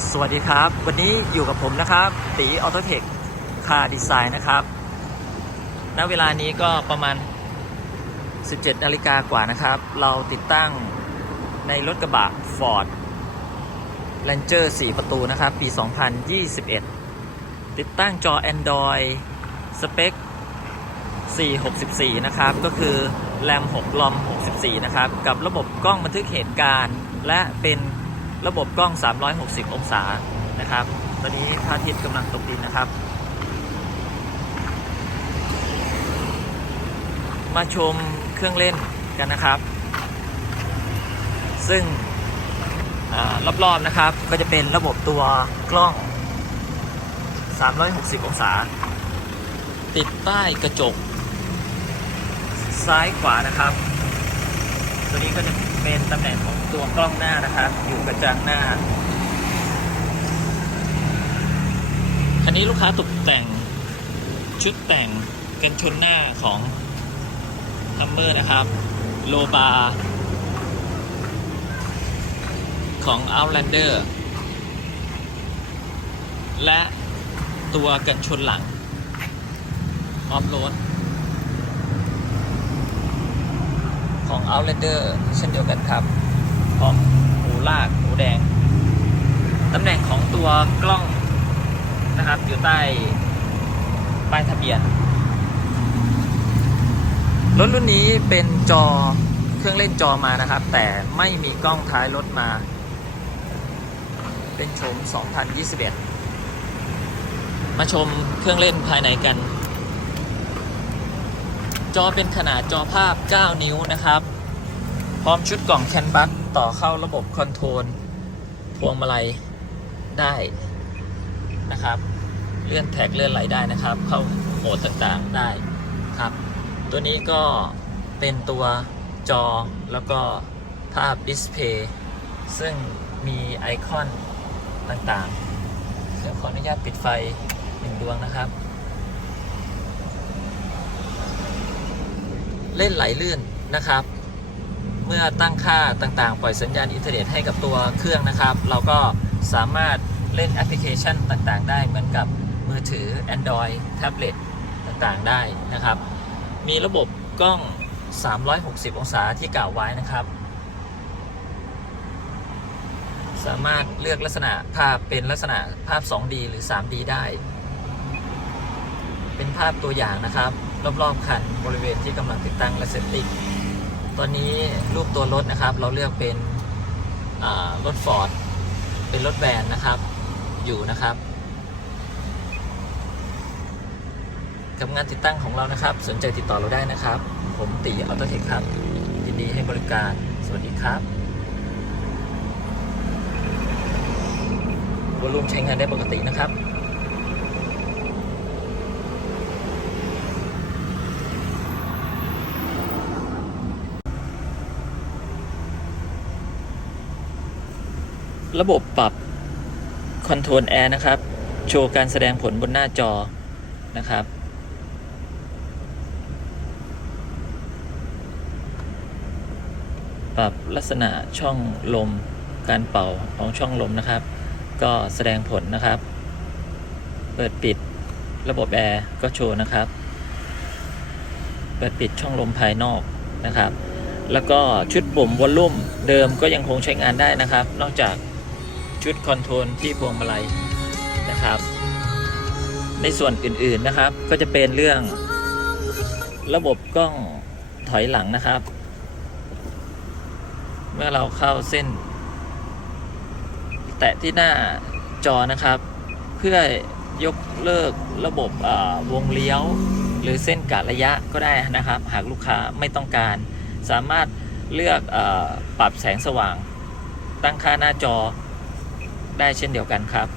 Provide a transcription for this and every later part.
สวัสดีครับ วันนี้อยู่กับผมนะครับตีออโตเทคคาร์ดีไซน์นะครับณเวลานี้ก็ประมาณ 17 นาฬิกากว่านะครับ เราติดตั้งในรถกระบะ Ford Ranger 4 ประตูนะครับ ปี 2021 ติดตั้งจอ Android สเปค 464 นะครับ ก็คือแรม 6 ลอม 64 นะครับ กับระบบกล้องบันทึกเหตุการณ์ และเป็น ระบบกล้อง 360 องศานะครับ ตอนนี้พระอาทิตย์กำลังตกดินนะครับ มาชมเครื่องเล่นกันนะครับ ซึ่งอรอบๆนะครับ ก็จะเป็นระบบตัวกล้อง 360 องศา ติดป้กระจก ซ้ายขวานะครับ ตัวนี้ก็จะเป็นตำแหน่งของตัวกล้องหน้านะครับ อยู่กระจังหน้า คันนี้ลูกค้าตกแต่งชุดแต่งกันชนหน้าของทัมเมอร์นะครับ โลบาของ Outlander และตัวกันชนหลัง ออฟโรด ของ Outlander เช่นเดียวกันครับพร้อมหูลากหูแดง ตำแหน่งของตัวกล้องนะครับ อยู่ใต้ป้ายทะเบียนรถรุ่นนี้เป็นจอเครื่องเล่นจอมานะครับ แต่ไม่มีกล้องท้ายรถมา เป็นโฉม2021 มาชมเครื่องเล่นภายในกัน จอเป็นขนาดจอภาพ 9 นิ้วนะครับ พร้อมชุดกล่องแคนบัสต่อเข้าระบบคอนโทรลพวงมาลัยได้นะครับ เลื่อนแท็กเลื่อนไหลได้นะครับ เข้าโหมดต่างๆได้ครับ ตัวนี้ก็เป็นตัวจอแล้วก็ภาพดิสเพย์ซึ่งมีไอคอนต่างๆเดี๋ยวขออนุญาตปิดไฟหนึ่งดวงนะครับ เล่นไหลลื่นนะครับ เมื่อตั้งค่าต่างๆ ปล่อยสัญญาณอินเทอร์เน็ตให้กับตัวเครื่องนะครับ เราก็สามารถเล่นแอปพลิเคชันต่างๆ ได้เหมือนกับมือถือ Android แท็บเล็ตต่างๆได้นะครับ มีระบบกล้อง 360 องศาที่กล่าวไว้นะครับ สามารถเลือกลักษณะภาพเป็นลักษณะภาพ 2D หรือ 3D ได้ เป็นภาพตัวอย่างนะครับ รอบๆคันบริเวณที่กำลังติดตั้งและเซตติ้งตอนนี้รูปตัวรถนะครับ เราเลือกเป็นรถฟอร์ดเป็นรถแวนนะครับ อยู่นะครับกับงานติดตั้งของเรานะครับ สนใจติดต่อเราได้นะครับ ผมตีออโตเทคครับยินดีให้บริการ สวัสดีครับวอลลุ่มใช้งานได้ปกตินะครับ ระบบปรับคอนโทรลแอร์นะครับ โชว์การแสดงผลบนหน้าจอนะครับ ปรับลักษณะช่องลมการเป่าของช่องลมนะครับ ก็แสดงผลนะครับ เปิดปิดระบบแอร์ก็โชว์นะครับ เปิดปิดช่องลมภายนอกนะครับ แล้วก็ชุดปุ่มวอลลุ่มเดิมก็ยังคงใช้งานได้นะครับ นอกจาก ชุดคอนโทรลที่พวงมาลัยนะครับ ในส่วนอื่นๆนะครับ ก็จะเป็นเรื่อง ระบบกล้องถอยหลังนะครับ เมื่อเราเข้าเส้น แตะที่หน้าจอนะครับ เพื่อยกเลิกระบบวงเลี้ยว หรือเส้นกะระยะก็ได้นะครับ หากลูกค้าไม่ต้องการ สามารถเลือกอปรับแสงสว่าง ตั้งค่าหน้าจอ ได้เช่นเดียวกันครับ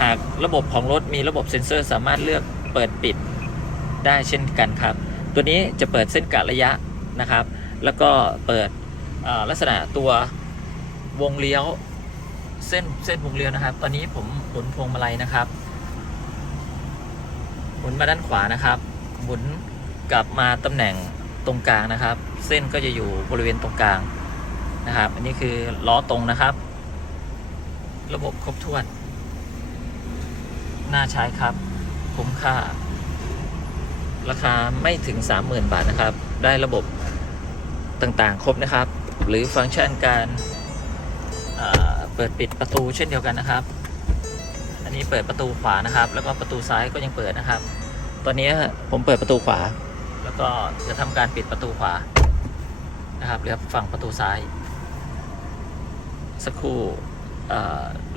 หากระบบของรถมีระบบเซ็นเซอร์สามารถเลือกเปิดปิดได้เช่นกันครับ ตัวนี้จะเปิดเส้นกะระยะนะครับ แล้วก็เปิดลักษณะตัววงเลี้ยวเส้นเส้นวงเลี้ยวนะครับ ตอนนี้ผมหมุนพวงมาลัยนะครับ หมุนมาด้านขวานะครับ หมุนกลับมาตำแหน่งตรงกลางนะครับ เส้นก็จะอยู่บริเวณตรงกลาง นะครับ อันนี้คือล้อตรงนะครับ ระบบครบถ้วน น่าใช้ครับ คุ้มค่า ราคาไม่ถึง 30,000 บาทนะครับ ได้ระบบต่างๆ ครบนะครับ หรือฟังก์ชันการเปิดปิดประตูเช่นเดียวกันนะครับ อันนี้เปิดประตูขวานะครับ แล้วก็ประตูซ้ายก็ยังเปิดนะครับ ตอนนี้ผมเปิดประตูขวา แล้วก็จะทำการปิดประตูขวานะครับเหลือฝั่งประตูซ้าย สักครู่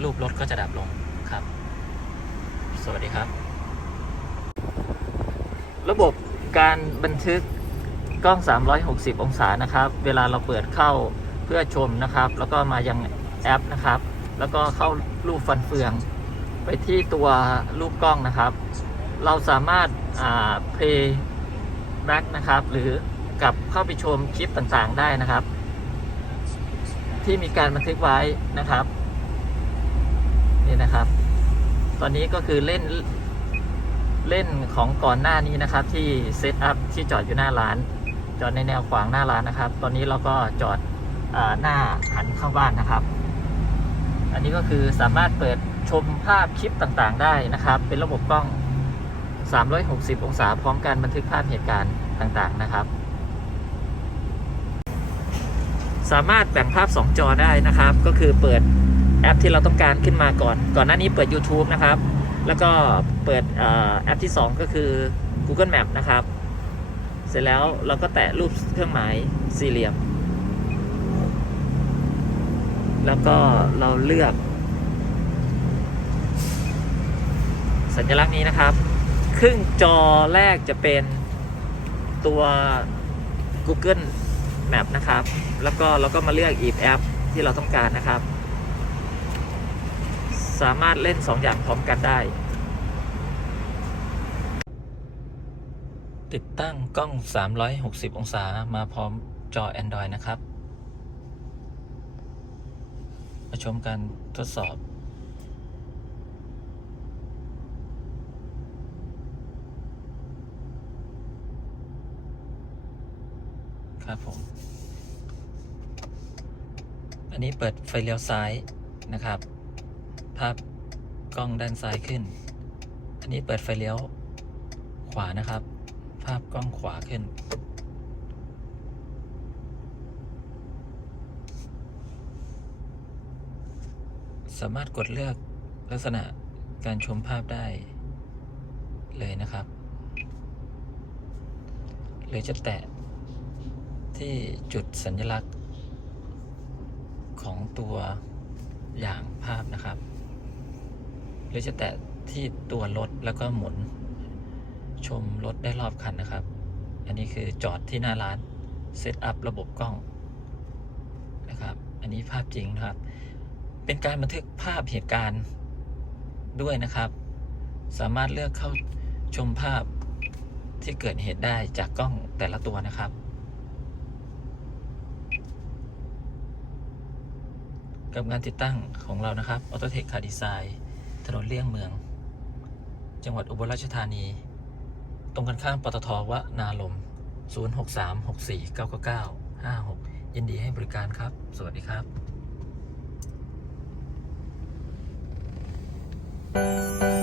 รูปรถก็จะดับลงครับ สวัสดีครับ ระบบการบันทึกกล้อง 360 องศานะครับ เวลาเราเปิดเข้าเพื่อชมนะครับ แล้วก็มายังแอปนะครับ แล้วก็เข้ารูปฟันเฟือง ไปที่ตัวรูปกล้องนะครับ เราสามารถเพย์แบ็กนะครับ หรือกลับเข้าไปชมคลิปต่างๆได้นะครับ ที่มีการบันทึกไว้นะครับ นี่นะครับ ตอนนี้ก็คือเล่นเล่นของก่อนหน้านี้นะครับ ที่เซตอัพที่จอดอยู่หน้าร้าน จอดในแนวขวางหน้าร้านนะครับ ตอนนี้เราก็จอดอหน้าหันเข้าบ้านนะครับ อันนี้ก็คือสามารถเปิดชมภาพคลิปต่างๆ ได้นะครับ เป็นระบบกล้อง 360 องศาพร้อมการบันทึกภาพเหตุการณ์ต่างๆนะครับ สามารถแบ่งภาพ 2 จอได้นะครับ ก็คือเปิดแอปที่เราต้องการขึ้นมาก่อน ก่อนหน้านี้เปิด YouTube นะครับ แล้วก็เปิดอแอปที่ 2 ก็คือ Google Map นะครับ เสร็จแล้วเราก็แตะรูปเครื่องหมายสี่เหลี่ยม แล้วก็เราเลือก สัญลักษณ์นี้นะครับ ครึ่งจอแรกจะเป็นตัว Google Map นะครับ แล้วก็เราก็มาเลือกอีกแอปที่เราต้องการนะครับ สามารถเล่น 2 อย่างพร้อมกันได้ ติดตั้งกล้อง 360 องศามาพร้อมจอ Android นะครับ มาชมการทดสอบ ครับผม อันนี้เปิดไฟเลี้ยวซ้ายนะครับ ภาพกล้องด้านซ้ายขึ้น อันนี้เปิดไฟเลี้ยวขวานะครับ ภาพกล้องขวาขึ้น สามารถกดเลือกลักษณะการชมภาพได้เลยนะครับ หรือจะแตะ ที่จุดสัญลักษณ์ของตัวอย่างภาพนะครับ หรือจะแตะที่ตัวรถแล้วก็หมุน ชมรถได้รอบคันนะครับ อันนี้คือจอดที่หน้าร้านเซตอัพระบบกล้องนะครับ อันนี้ภาพจริงนะครับ เป็นการบันทึกภาพเหตุการณ์ด้วยนะครับ สามารถเลือกเข้าชมภาพที่เกิดเหตุได้จากกล้องแต่ละตัวนะครับ กับงานติดตั้งของเรานะครับออโตเทคคาดีไซน์ถนนเลี่ยงเมือง จังหวัดอุบลราชธานี ตรงกันข้ามปตทวนาลม 0636499956 ยินดีให้บริการครับ สวัสดีครับ Thank